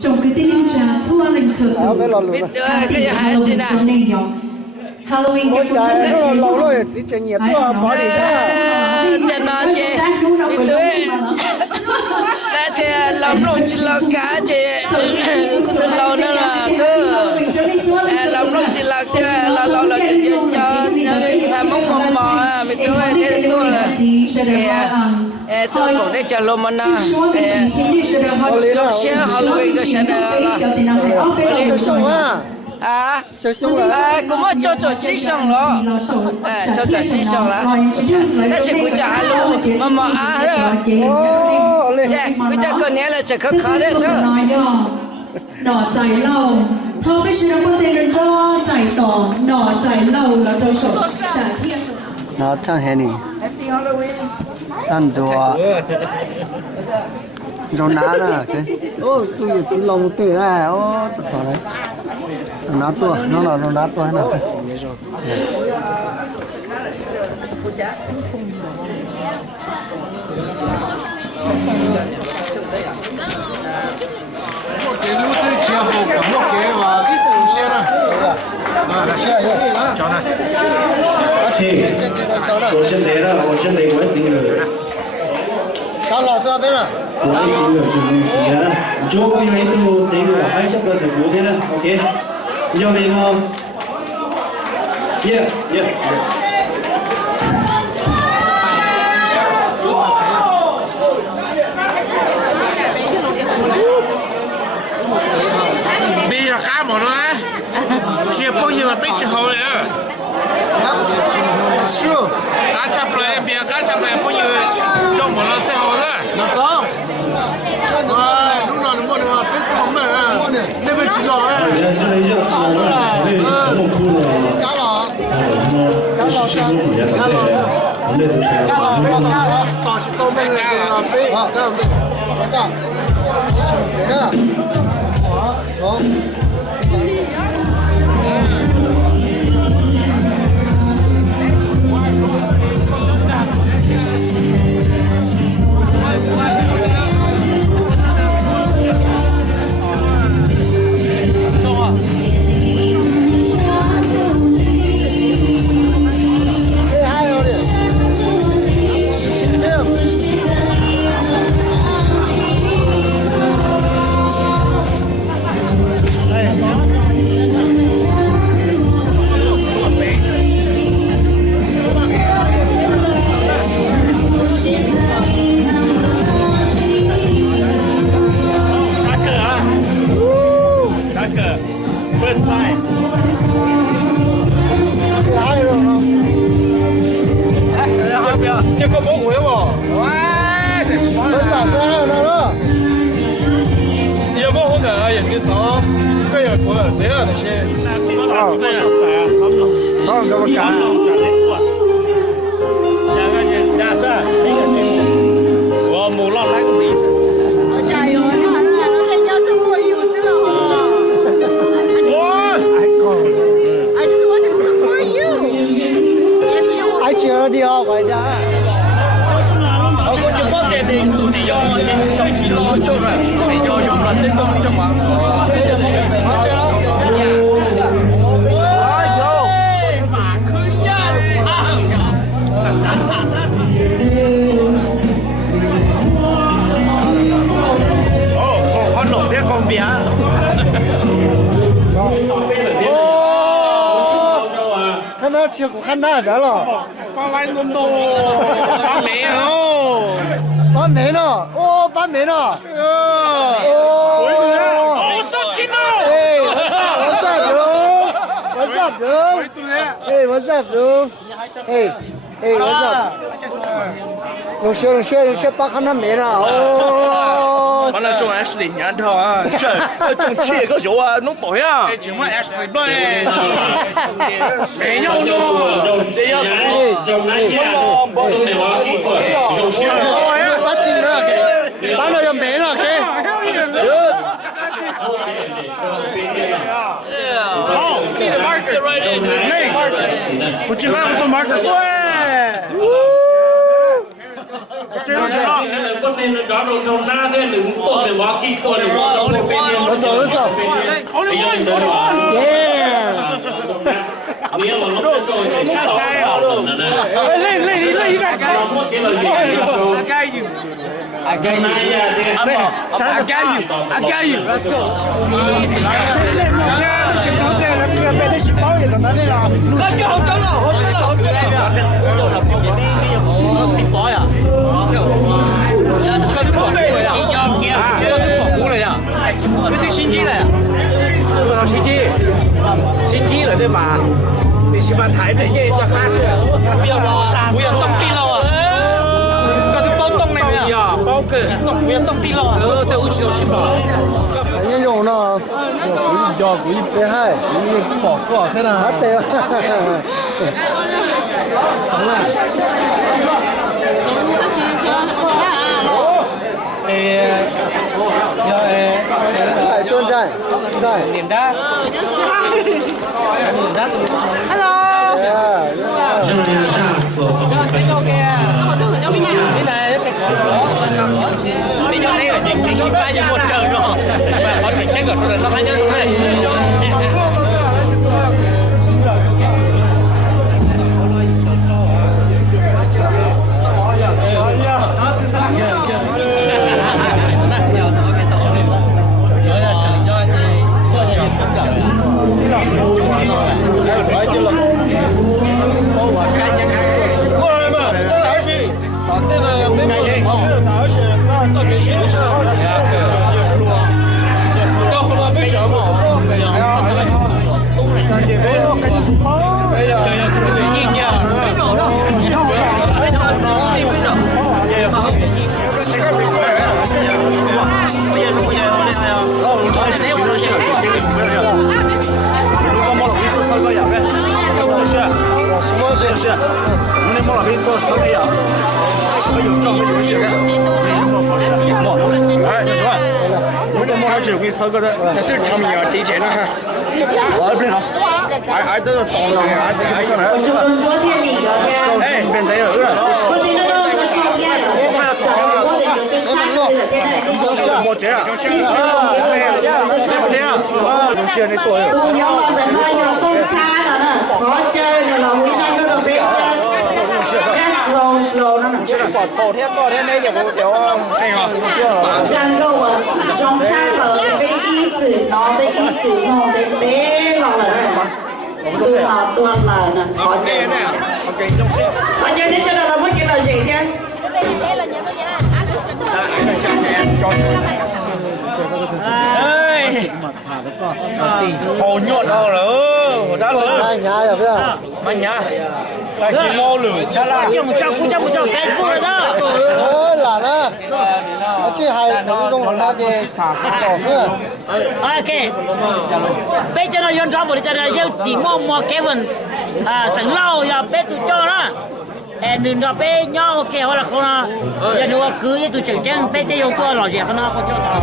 trong cái tin trà chua linh thực biết được cái hai chị nè Halloween cái nó lâu rồi chỉ chơi nhiệt to bỏ đi ra chân nó chị biết được đã thì làm rồi chỉ là cá chị từ lâu nữa là cứ làm rồi chỉ là cái lâu là chỉ cho sao mong mò biết được thế tôi là tôi cũng để cho luôn mà na lúc xe Halloween đó sẽ là à cũng mới cho chỉ xong rồi cho chỉ xong rồi但是国家路妈妈啊国家过年了这可可的都หน่อใจเล่าเธอไม่ใช่นักเต้นรอใจต่อหน่อใจเล่าแล้วโดยสดจากที่สด nó thằng hè này tan đồ rau ná nè cái ô tôi chỉ lòng từ này ô thật đấy ná tua nó là rau ná tua hay nào cái lúc chơi chiều bộ cả một cái và xe này cháu này我先来了，我先来完成了。张老师那边了。完成了就是时间了，就不要一度谁个还想不到昨天了 ，OK？要那个，yes yes。bây giờ cá một đó chia bao nhiêu mà biết chưa hậu nữa sure cá chập lại bây giờ cá chập lại bao nhiêu trong một lần sẽ hậu đó nó rõ lúc nào nó mua biết không mà đây bên chỉ lo đấy现在要是我们我们哭了，cá lò我们都是。tao chỉ tôm bên này cái cá không được cá đấy à đó这个不会哦，哇，这是nó trả ra nó也不好的，也是少，这样过了，这样的些，差不多就啥，差不多，nó给我trả我没让那个gì加油！你看那老人家是我有事了哈。I just want to support you. If you ai chờ đi họ gọi ra có chụp bóp đèn đi tụi đi do xong chỉ lo cho rồi thì do dùng là tên con trong mạng còn con nổi biết con bé khăn nó chưa có khăn nào rồi con lại nôn đồ ba mẹ đâu bán mến à ô bán mến à ô sao chín đâu ê what's up bro what's up bro ê what's up bro ê ê what's up đồng xe bác khăn nó mến à ô完了种 Ashley 年头啊，这种切个肉啊，弄多呀。怎么 Ashley 不嘞？没有肉，这样trong này tôi này hóa kỹ thuật dầu xiên bắt chim nữa kì bán nó cho mến à kì Oh, we need a marker right in. Hey, put your mouth on the marker. có tên đó trong na thế đừng tôi này hóa kỹ thuật đừng có sống này bên giờ mình tới rồi. Nếu mà lúc đó tôi thì tỏ lên cái cái một cái lời gì cái gì cái này thì心机了对吧？你喜欢台北这一段哈士？不要动地了啊！那是包动那个呀，包个，不要动地了啊！在屋企都行吧？人家用呢，故意别害，故意跑错，看到还得，中了。中午的行程我们看啊。在专站，在领单。Hello。这边上所我就很牛逼呢。你叫那个你西班牙我这个，我这个说的老板娘说的。收嗰啲，都係參與幾錢啦嚇？我邊好？嗌到當嘅，嗌過嚟。昨天那个哎，邊睇啊？昨天那个照片，我的就是山里的，现在冇這啊？公交嘛，等到有公差了呢，好在那老会上那个被slow 那頭天呢就冇有啊？山个我中山了被一直弄被一直弄的被老了，多了呢，好在。我今天晓得了，我给到谁的？好nhọn đâu rồi, đã rồi. Mai nhà rồi bây giờ. Mai nhà. Ta chỉ lo lửa cha la. Chứ một trong Facebook rồi đó. Là đó. Chỉ hay nó dùng nó chỉ bỏ sữa. Ok. Bây giờ nó yon cho một cái giờ tìm mua Kevin sẵn lâu giờ bé tụi cho đó. Đừng đọc bé nhau ok hoặc là con nó giờ nó cứ với tụi trưởng chân bé chơi dùng tua lò gì không nó có cho tao.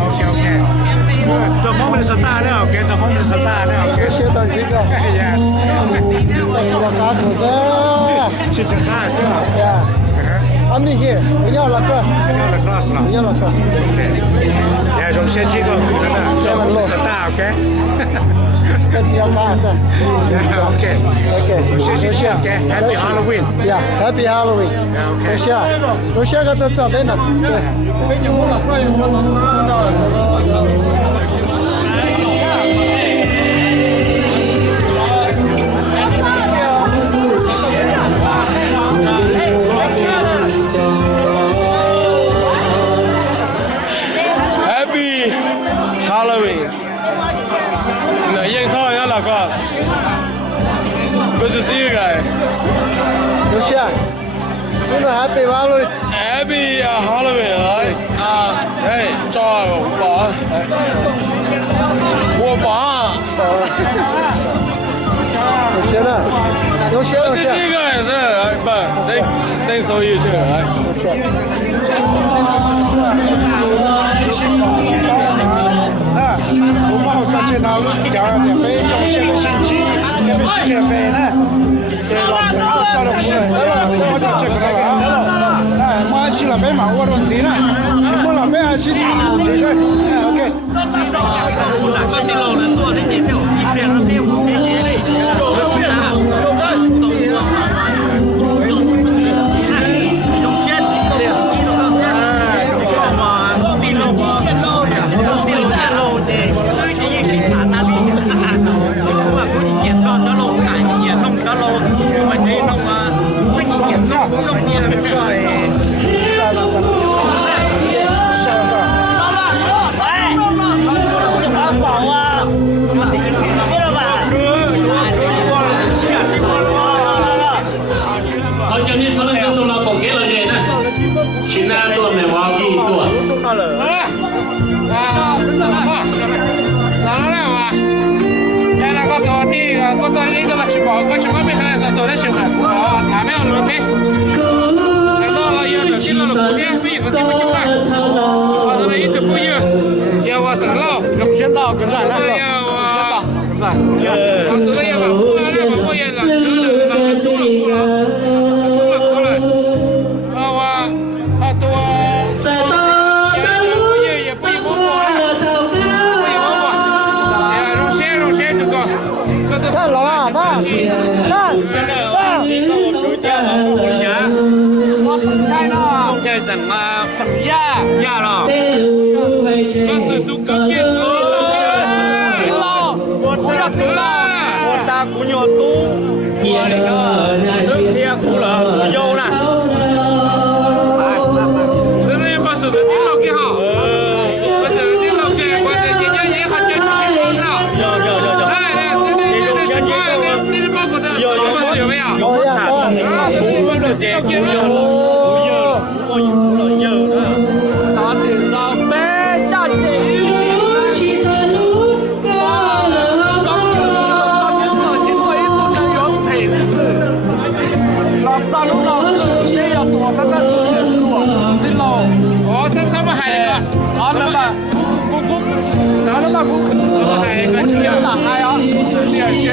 Tôi mong mình star đấy, ok, tôi mong mình star đấy, ok. Sẽ tao biết rồi. Yes. Là cá của sao? Chỉ được hai xíu hả? Yeah. I'm in here. Mình nhau là cross. Mình nhau là cross. Yeah, chúng sẽ chỉ có mình là tôi mong mình star, ok. Cái gì ăn cá sao? Yeah, ok. Ok. Sẽ ok. Happy Halloween. Yeah, Happy Halloween. Yeah, ok. Tôi sẽ có tên sao bên nào? Happy Halloween. Nãy yên thôi nhá là con. Good to see you guys. Tôi sẽ. Tôi là Happy Halloween. Happy Halloween, right? Hey, cho bỏ. Mua bỏ. Tôi sẽ đó. Tôi sẽ. Good to see you guys. Vâng, thanks for you too, right? Cũng mau ra trên nào cả để phải trong xe cái sinh chi cái xe về nè để làm cái áo cho được người có cho chơi cái đó là mai chỉ là bé màu qua đơn gì này chỉ muốn là bé chỉ chơi ok 我去那边还是走在修的，啊，他们要路边，等到了要到进了路边，没有地方进了，啊，他们一直不有，要我上路，用宣导跟上，要我宣导跟上，啊，这个要把不然把不也了，过来，啊我啊多，也不一摸摸了，不一摸摸，呀，容先这个。看老啊，看，我分开了，分开什么？什么呀？呀了。那是都跟别人我不要得了，我打姑娘多，我那个天哭了，都有了。真的要把手机电脑给好，把手机电脑给，我在人家银行就去网上。你的包裹的，包裹是有没有？有呀，我手机要给你。打剪刀呗，大姐一起哦，上面还有一个，好，那么姑姑，上面嘛姑姑，上面还有一个，今天打开啊，2些。